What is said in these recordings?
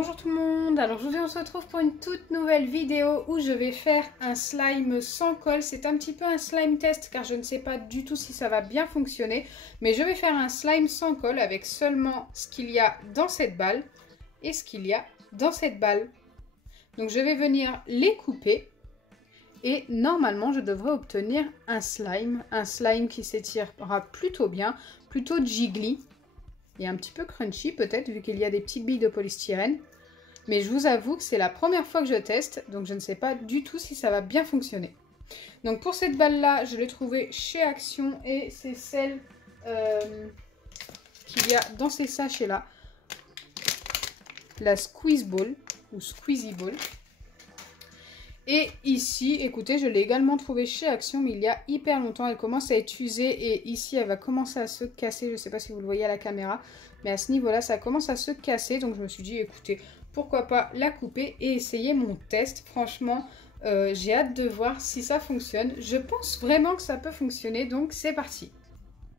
Bonjour tout le monde, alors aujourd'hui on se retrouve pour une toute nouvelle vidéo où je vais faire un slime sans colle. C'est un petit peu un slime test car je ne sais pas du tout si ça va bien fonctionner. Mais je vais faire un slime sans colle avec seulement ce qu'il y a dans cette balle et ce qu'il y a dans cette balle. Donc je vais venir les couper et normalement je devrais obtenir un slime qui s'étirera plutôt bien, plutôt jiggly. Et un petit peu crunchy peut-être vu qu'il y a des petites billes de polystyrène. Mais je vous avoue que c'est la première fois que je teste, donc je ne sais pas du tout si ça va bien fonctionner. Donc pour cette balle-là, je l'ai trouvée chez Action et c'est celle qu'il y a dans ces sachets-là. La Squeeze Ball ou Squeezy Ball. Et ici, écoutez, je l'ai également trouvée chez Action, mais il y a hyper longtemps. Elle commence à être usée et ici, elle va commencer à se casser. Je ne sais pas si vous le voyez à la caméra, mais à ce niveau-là, ça commence à se casser. Donc je me suis dit, écoutez, pourquoi pas la couper et essayer mon test. Franchement, j'ai hâte de voir si ça fonctionne. Je pense vraiment que ça peut fonctionner, donc c'est parti.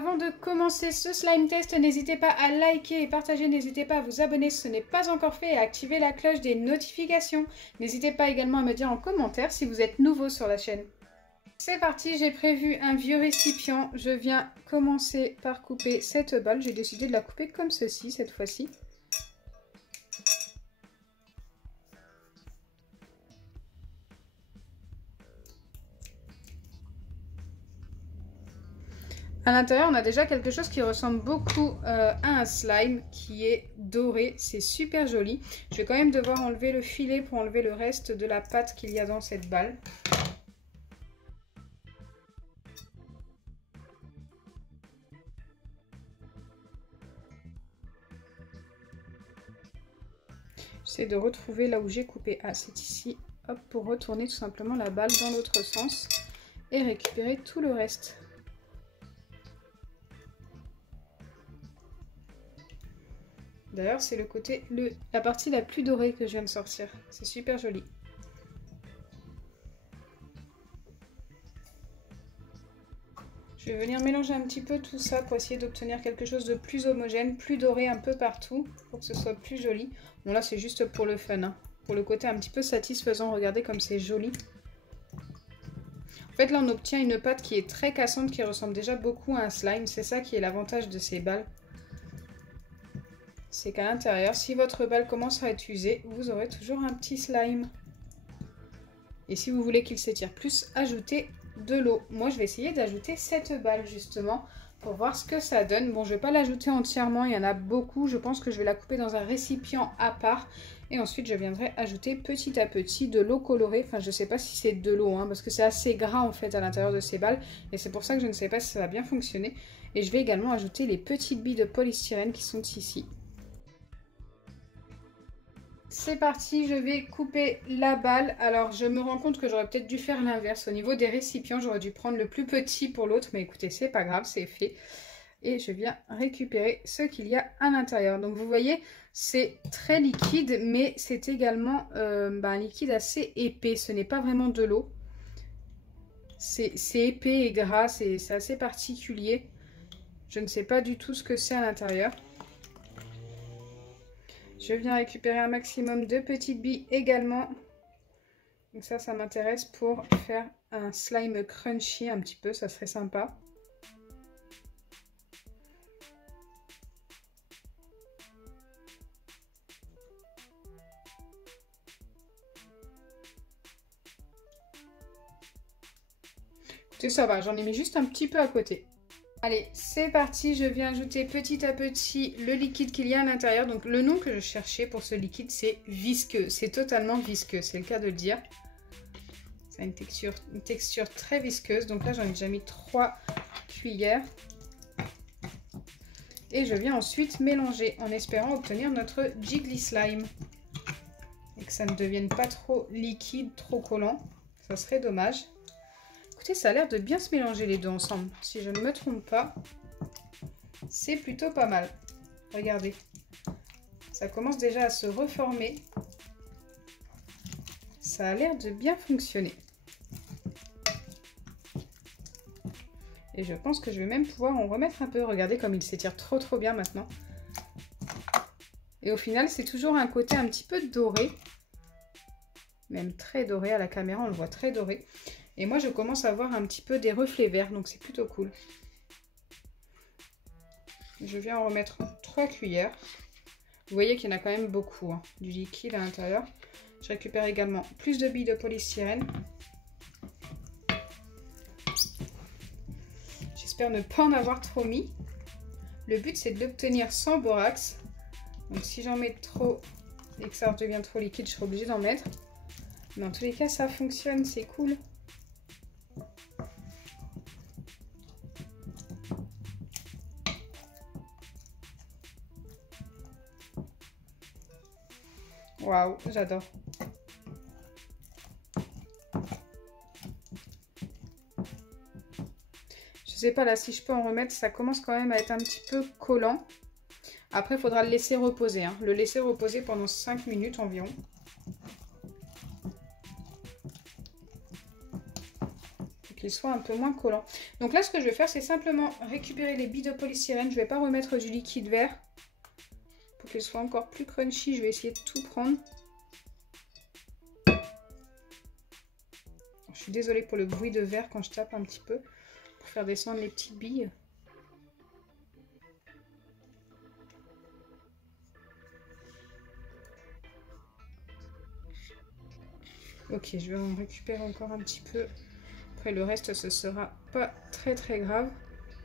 Avant de commencer ce slime test, n'hésitez pas à liker et partager, n'hésitez pas à vous abonner si ce n'est pas encore fait et à activer la cloche des notifications. N'hésitez pas également à me dire en commentaire si vous êtes nouveau sur la chaîne. C'est parti, j'ai prévu un vieux récipient. Je viens commencer par couper cette balle. J'ai décidé de la couper comme ceci cette fois-ci. À l'intérieur, on a déjà quelque chose qui ressemble beaucoup à un slime qui est doré. C'est super joli. Je vais quand même devoir enlever le filet pour enlever le reste de la pâte qu'il y a dans cette balle. J'essaie de retrouver là où j'ai coupé. Ah, c'est ici. Hop, pour retourner tout simplement la balle dans l'autre sens et récupérer tout le reste. D'ailleurs, c'est la partie la plus dorée que je viens de sortir. C'est super joli. Je vais venir mélanger un petit peu tout ça pour essayer d'obtenir quelque chose de plus homogène, plus doré un peu partout, pour que ce soit plus joli. Bon là, c'est juste pour le fun, hein. Pour le côté un petit peu satisfaisant. Regardez comme c'est joli. En fait, là, on obtient une pâte qui est très cassante, qui ressemble déjà beaucoup à un slime. C'est ça qui est l'avantage de ces balles. C'est qu'à l'intérieur, si votre balle commence à être usée, vous aurez toujours un petit slime. Et si vous voulez qu'il s'étire plus, ajoutez de l'eau. Moi, je vais essayer d'ajouter cette balle justement pour voir ce que ça donne. Bon, je ne vais pas l'ajouter entièrement, il y en a beaucoup. Je pense que je vais la couper dans un récipient à part. Et ensuite, je viendrai ajouter petit à petit de l'eau colorée. Enfin, je ne sais pas si c'est de l'eau, hein, parce que c'est assez gras en fait à l'intérieur de ces balles. Et c'est pour ça que je ne sais pas si ça va bien fonctionner. Et je vais également ajouter les petites billes de polystyrène qui sont ici. C'est parti, je vais couper la balle. Alors, je me rends compte que j'aurais peut-être dû faire l'inverse. Au niveau des récipients, j'aurais dû prendre le plus petit pour l'autre. Mais écoutez, c'est pas grave, c'est fait. Et je viens récupérer ce qu'il y a à l'intérieur. Donc, vous voyez, c'est très liquide, mais c'est également un liquide assez épais. Ce n'est pas vraiment de l'eau. C'est épais et gras, c'est assez particulier. Je ne sais pas du tout ce que c'est à l'intérieur. Je viens récupérer un maximum de petites billes également. Donc ça m'intéresse pour faire un slime crunchy un petit peu, ça serait sympa. Écoutez, ça va, j'en ai mis juste un petit peu à côté. Allez, c'est parti, je viens ajouter petit à petit le liquide qu'il y a à l'intérieur. Donc le nom que je cherchais pour ce liquide, c'est visqueux. C'est totalement visqueux, c'est le cas de le dire. Ça a une texture très visqueuse. Donc là, j'en ai déjà mis 3 cuillères. Et je viens ensuite mélanger en espérant obtenir notre jiggly slime. Et que ça ne devienne pas trop liquide, trop collant. Ça serait dommage. Écoutez, ça a l'air de bien se mélanger les deux ensemble. Si je ne me trompe pas, c'est plutôt pas mal. Regardez, ça commence déjà à se reformer. Ça a l'air de bien fonctionner. Et je pense que je vais même pouvoir en remettre un peu. Regardez comme il s'étire trop bien maintenant. Et au final, c'est toujours un côté un petit peu doré. Même très doré. À la caméra, on le voit très doré. Et moi, je commence à voir un petit peu des reflets verts. Donc, c'est plutôt cool. Je viens en remettre 3 cuillères. Vous voyez qu'il y en a quand même beaucoup, hein, du liquide à l'intérieur. Je récupère également plus de billes de polystyrène. J'espère ne pas en avoir trop mis. Le but, c'est de l'obtenir sans borax. Donc si j'en mets trop et que ça devient trop liquide, je serai obligée d'en mettre. Mais en tous les cas, ça fonctionne, c'est cool. Waouh, j'adore. Je sais pas là si je peux en remettre, ça commence quand même à être un petit peu collant. Après, il faudra le laisser reposer, hein. Le laisser reposer pendant 5 minutes environ. Pour qu'il soit un peu moins collant. Donc là, ce que je vais faire, c'est simplement récupérer les billes de polystyrène. Je ne vais pas remettre du liquide vert. Pour qu'il soit encore plus crunchy, je vais essayer de tout prendre. Je suis désolée pour le bruit de verre quand je tape un petit peu. Pour faire descendre les petites billes. Ok, je vais en récupérer encore un petit peu. Après le reste, ce sera pas très grave.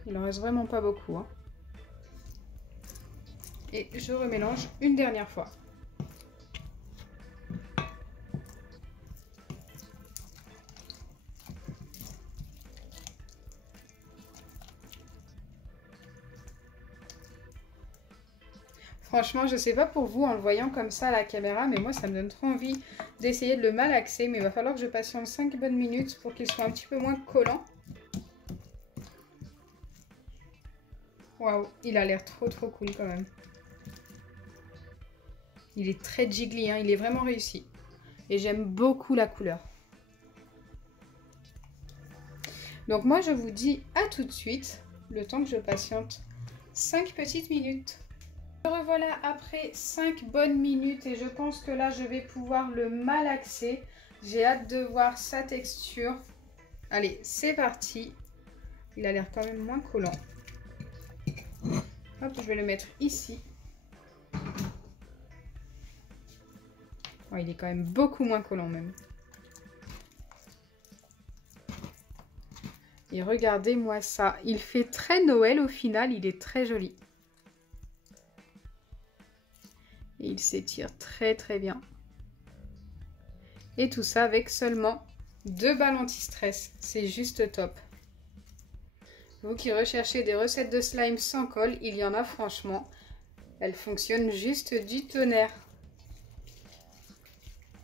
Il en reste vraiment pas beaucoup, hein. Et je remélange une dernière fois. Franchement, je sais pas pour vous en le voyant comme ça à la caméra, mais moi ça me donne trop envie d'essayer de le malaxer. Mais il va falloir que je patiente 5 bonnes minutes pour qu'il soit un petit peu moins collant. Waouh, il a l'air trop cool quand même. Il est très jiggly, hein, il est vraiment réussi. Et j'aime beaucoup la couleur. Donc moi je vous dis à tout de suite, le temps que je patiente 5 petites minutes. Me revoilà après 5 bonnes minutes et je pense que là je vais pouvoir le malaxer. J'ai hâte de voir sa texture. Allez, c'est parti. Il a l'air quand même moins collant. Hop, je vais le mettre ici. Oh, il est quand même beaucoup moins collant même. Et regardez-moi ça. Il fait très Noël au final, il est très joli. Et il s'étire très bien. Et tout ça avec seulement 2 balles anti-stress. C'est juste top. Vous qui recherchez des recettes de slime sans colle, il y en a franchement. Elles fonctionnent juste du tonnerre.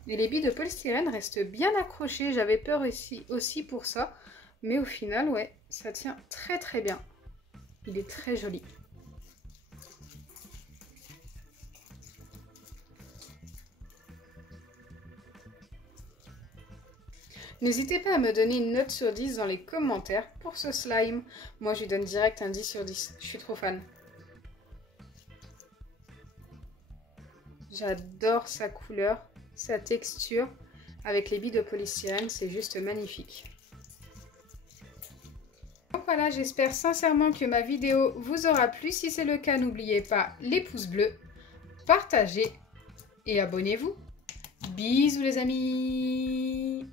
Et les billes de polystyrène restent bien accrochées. J'avais peur aussi pour ça. Mais au final, ouais, ça tient très bien. Il est très joli. N'hésitez pas à me donner une note sur 10 dans les commentaires pour ce slime. Moi, je lui donne direct un 10 sur 10. Je suis trop fan. J'adore sa couleur, sa texture. Avec les billes de polystyrène, c'est juste magnifique. Donc voilà, j'espère sincèrement que ma vidéo vous aura plu. Si c'est le cas, n'oubliez pas les pouces bleus, partagez et abonnez-vous. Bisous les amis!